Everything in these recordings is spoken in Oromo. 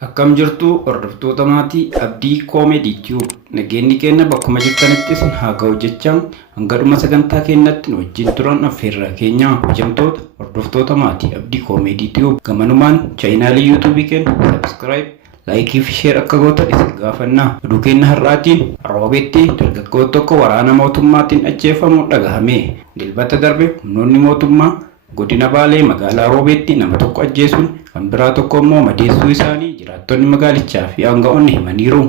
Akkam jirtu hordoftoota maatii Abdii Koomedii Tube nageenyi keenya bakkuma jirtanittis haa ga'u jechaan hanga dhuma sagantaa keenyatti nu wajjin turan affeerraa keenya hojjamtoota hordoftoota maatii Abdii Koomedii Tube gamanumaan chaayinaalii yuutuubii keenya sabskiraayib laayikii fi sheer akka gootan isin gaafanna. Oduu keenya har'aatiin Roobeetti dargaggoota tokko waraana mootummaatiin ajjeefamuu dhagahame. Dilbata darbe humnoonni mootummaa godina Baalee magaalaa Roobeetti nama tokko ajjeesuun kan biraa tokko immoo madeessuu isaanii jiraattonni magaalichaa fi aanga'oonni himaniiru.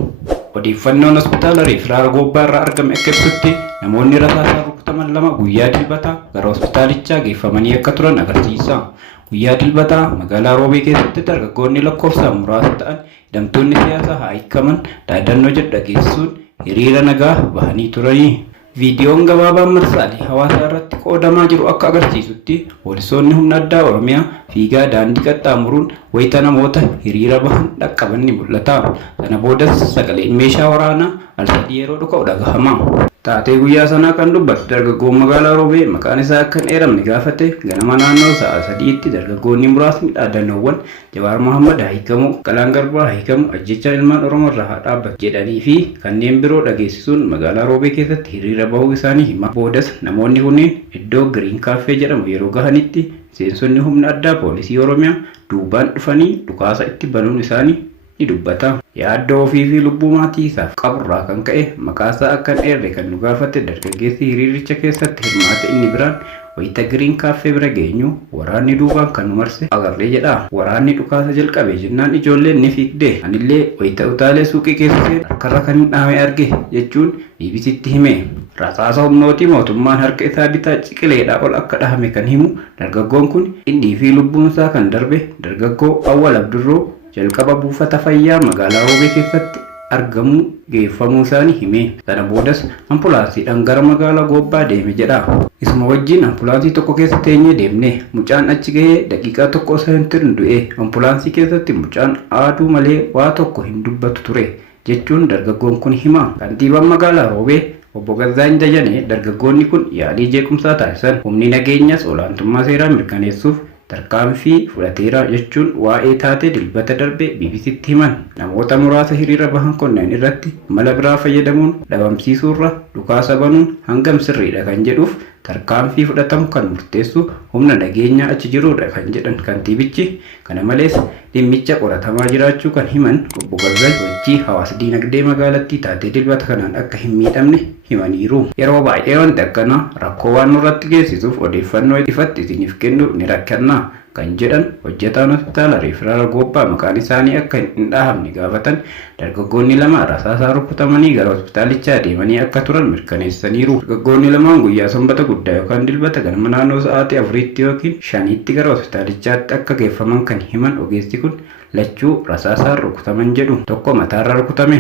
Odeeffannoon hospitaala Reefiraal Gobbaa irraa argame akka ibsutti namoonni rasaasaan rukutaman lama guyyaa dilbataa gara hospitaalichaa geeffamanii akka turan agarsiisa. Guyyaa dilbataa magaalaa Roobee keessatti dargaggoonni lakkoofsaan muraasa ta'an hidhamtoonni siyaasaa haa hiikaman dhaadannoo jedhu dhageessisuun hiriira nagaa bahanii turani. Viidiyoon gabaabaan marsaalee hawaasaa irratti qoodamaa jiru akka agarsiisutti poolisoonni humna addaa Oromiyaa fiigaa daandii qaxxaamuruun wayita namoota hiriira bahan dhaqqaban ni mul'ata. Sana boodas sagaleen meeshaa waraanaa al-sadii yeroo dhuka'u dhagahama. Taatee guyyaa sanaa kan dubbatu dargaggoon magaalaa Roobee maqaan isaa akka hin eeramne gaafate ganama naannoo sa'a 3tti dargaggoonni muraasni dhaadannoowwan Jawaar Mohaammed haa hiikamu, Baqqalaan Garbaa haa hiikamu, ajjechaan ilmaan Oromoo irraa haa dhaabbatu jedhanii fi kanneen biroo dhageessisuun magaalaa Roobee keessatti hiriira bahuu isaanii hima. Boodas namoonni kunneen iddoo Giriin Kaaffee jedhamu yeroo gahanitti miseensonni humna addaa poolisii Oromiyaa duubaan dhufanii dhukaasa itti banuun isaanii ni dubbata. Yaaddoo ofii fi lubbuu maatii isaaf qaburraa kan ka'e maqaasaa akka hin eerre kan nu gaafate dargaggeessi hiriiricha keessatti hirmaate inni biraan wayita Giriin Kaaffee bira geenyu waraanni duubaan kan nu marse agarree jedha. Waraanni dhukaasa jalqabe jennaan ijoolleen ni fiigde. Anillee wayita utaalee suuqii keessa seen harkarra kan hin dhaame arge jechuun BBCtti hime. Rasaasa humnootii mootummaan harka isaa bitaa ciqileedhaa ol akka dhahame kan himu dargaggoon kun innii fi lubbuun isaa kan darbe dargaggoo Awwal Abdurroo jalqaba buufata fayyaa magaalaa Roobee keessatti argamu geeffamuu isaanii hime. Sana boodas ambulaansiidhaan gara magaalaa Gobbaa deeme jedha. Isuma wajjin ambulaansii tokko keessa teenyee deemne. Mucaan achi gahee daqiiqaa tokko osoo hin turin du'e. Ambulaansii keessatti mucaan aaduu malee waa tokko hin dubbatu ture jechuun dargaggoon kun hima. Kantiibaan magaalaa Roobee Obbo Gazaany Dajanee dargaggoonni kun yaalii jeequmsaa taasisan humni nageenyas olaantummaa seeraa mirkaneessuuf tarkaanfii fudhateera jechuun waa'ee taatee dilbata darbe BBCtti himan. Namoota muraasa hiriira bahan kunneen irratti mala biraa fayyadamuun dhabamsiisuurra dhukaasa banuun hangam sirriidha kan jedhuuf tarkaanfii fudhatamu kan murteessu humna nageenyaa achi jirudha kan jedhan kantiibichi. Kana malees dhimmicha qoratamaa jiraachuu kan himan Obbo Gazaany hojii hawaasa dinagdee magaalattii taatee dilbata kanaan akka hin miidhamne himaniiru. Yeroo baay'ee wanti akkanaa rakkoo waan nurratti geessisuuf odeeffannoo ifatti isiniif kennuuf ni rakkanna kan jedhan hojjetaan hospitaala Reefiraal Gobbaa maqaan isaanii akka hin dhahamne gaafatan dargaggoonni lama rasaasaan rukutamanii gara hospitaalichaa deemanii akka turan mirkaneessaniiru. Dargaggoonni lamaan guyyaa sanbata guddaa yookaan dilbata ganama naannoo sa'aatii 4tti yookiin 5tti gara hospitaalichaatti akka geeffaman kan himan ogeessi kun lachuu rasaasaan rukutaman jedhu. Tokko mataarra rukutame,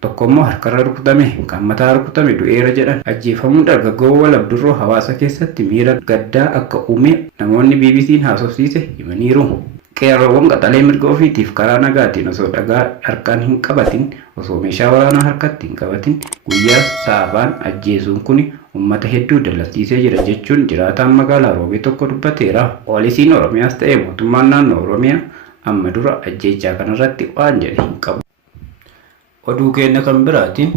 tokko immoo harkarra rukutame, kan mataa rukutame du'eera jedhan. Ajjeefamuun dargaggoo Awwal Abdurroo hawaasa keessatti miira gaddaa akka uume namoonni BBC'n haasofsiise himaniiru. Qeerroowwan qaxalee mirga ofiitiif karaa nagaatiin osoo dhagaa harkaan hin qabatin, osoo meeshaa waraanaa harkatti hin qabatin guyyaa saafaan ajjeesuun kun uummata hedduu dallansiisee jira jechuun jiraataan magaalaa Roobee tokko dubbateera. Poolisiin Oromiyaas ta'ee mootummaan naannoo Oromiyaa amma dura ajjechaa kanarratti waan jedhe hin qabu. Oduu keenya kan biraatiin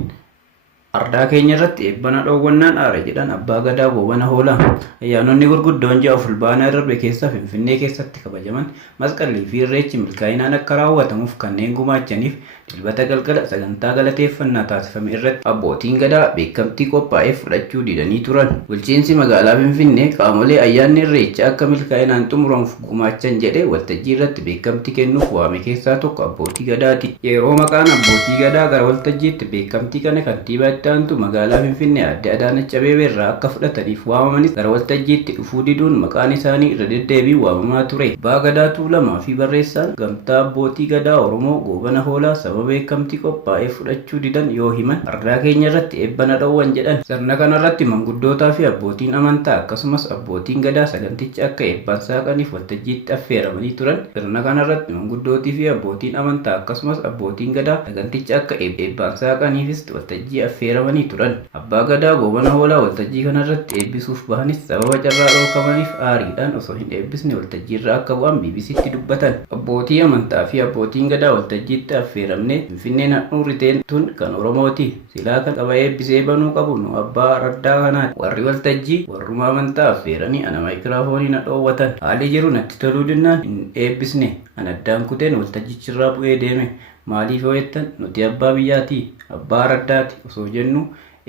ardaa keenya irratti eebbana dhoowwannaan aare jedhan abbaa gadaa Goobana Hoolaa. Ayyaanonni gurguddoon ji'a fulbaanaa darbe keessa Finfinnee keessatti kabajaman masqalii fi irreechi milkaa'inaan akka raawwatamuuf kanneen gumaachaniif dilbata galgala sagantaa galateeffannaa taasifame irratti abbootiin gadaa beekamtii qophaa'eef fudhachuu didanii turan. Bulchiinsi magaalaa Finfinnee qaamolee ayyaanni irreechaa akka milkaa'inaan xumuramuuf gumaachan jedhee waltajjii irratti beekamtii kennuuf waame keessaa tokko abbootii gadaati. Yeroo maqaan abbootii gadaa gara waltajjiitti beekamtii kana kantiibaa itti aantu magaalaa Finfinnee Aadde Adaanech Abeebee irraa akka fudhataniif waamamanis gara waltajjiitti dhufuu diduun maqaan isaanii irra deddeebiin waamamaa ture. Abbaa Gadaa Tuulamaa fi barreessaan gamtaa abbootii gadaa Oromoo Goobana Hoolaa sababa beekamtii qophaa'ee fudhachuu didan yoo himan ardaa keenya irratti eebbana dhoowwan jedhan. Sirna kanarratti manguddootaa fi abbootiin amantaa akkasumas abbootiin gadaa saganticha akka eebbaan saaqaniif waltajjiitti affeeramanii turan. Sirna kanarratti manguddootii fi abbootiin amantaa akkasumas abbootiin gadaa saganticha akka eebbaan saaqaniifis waltajjii affeeramanii affeeramanii turan. Abbaa Gadaa Goobana Hoolaa waltajjii kanarratti eebbisuuf bahanis sababa carraa dhoorkamaniif aariidhaan osoo hin eebbisne waltajjii irraa akka bu'an BBC'tti dubbatan. Abbootii amantaa fi abbootiin Gadaa waltajjiitti affeeramne Finfinneen handhuurriteen tun kan Oromooti. Silaa kan qaba eebbisee banuu qabu nu abbaa raddaa kanaati. Warri waltajjii warruma amantaa affeeranii ana maayikiraafoonii na dhoowwatan. Haalli jiru natti toluu dinnaan hin eebbisne. An addaan kuteen waltajjichirraa bu'ee deeme. Maaliif yoo jettan nuti abbaa biyyaati, abbaa raddaati osoo jennu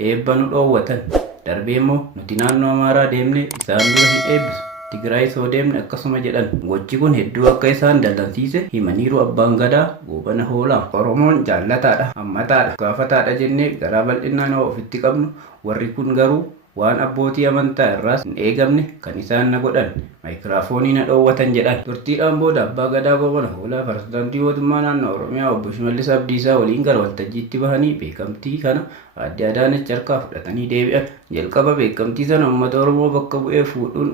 eebba nu dhoowwatan. Darbee immoo nuti naannoo Amaaraa deemne isaan dura hin eebbisu. Tigraay soo deemne akkasuma jedhan. Gochi kun hedduu akka isaan dallansiise himaniiru abbaan Gadaa Goobana Hoolaa. Oromoon jaallataadha, hammataadha, gaafataadha jennee garaa bal'inaan ofitti qabnu. Warri kun garuu waan abbootii amantaa irraas hin eegamne kan isaan na godhan maayikiraafoonii na dhoowwatan jedhan. Turtiidhaan booda abbaa Gadaa Goobana Hoolaa pirezidaantii mootummaa naannoo Oromiyaa obbo Shimallis Abdiisaa waliin gara waltajjiitti bahanii beekamtii kana aadde Adaanech harkaa fudhatanii deebi'an. Jalqaba beekamtii sana uummata Oromoo bakka bu'ee fuudhuun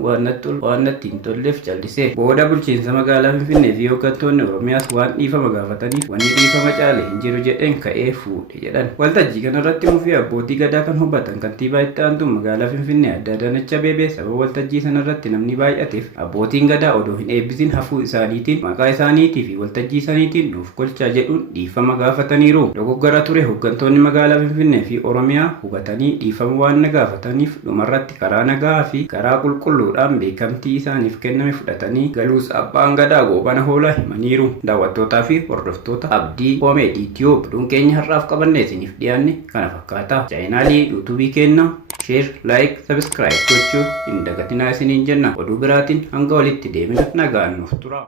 waan natti hin tolleef callisee. Booda bulchiinsa magaalaa Finfinnee fi hooggantoonni Oromiyaas waan dhiifama gaafataniif wanni dhiifama caale hin jiru jedheen ka'ee fuudhe jedhan. Waltajjii kanarratti mufii abbootii Gadaa kan hubatan kantiibaa itti aantuun magaalaa Finfinnee aadde Adaanech Abeebee sababa waltajjii sanarratti namni baay'ateef abbootiin Gadaa odoo hin eebbisin hafuu isaaniitiin maqaa isaaniitii fi waltajjii isaaniitiin nuuf golchaa jedhuun dhiifama gaafataniiru. Dogoggora ture hooggantoonni magaalaa Finfinnee fi Oromiyaa hubatanii dhiifama waan na gaafataniif dhumarratti karaa nagaa fi karaa qulqulluudhaan beekamtii isaaniif kenname fudhatanii galuus abbaan Gadaa Goobana Hoolaa himaniiru. Daawwattootaa fi hordoftoota Abdii Koomeedii Tiyuub oduun keenya har'aaf qabannee isiniif dhiyaanne kana fakkaata. Chaayinaalii yuutuubii keenya share, like, subscribe gochuu hin dagatinaa isiniin jenna. Oduu biraatiin hanga walitti deemina nagaan nuuf tura.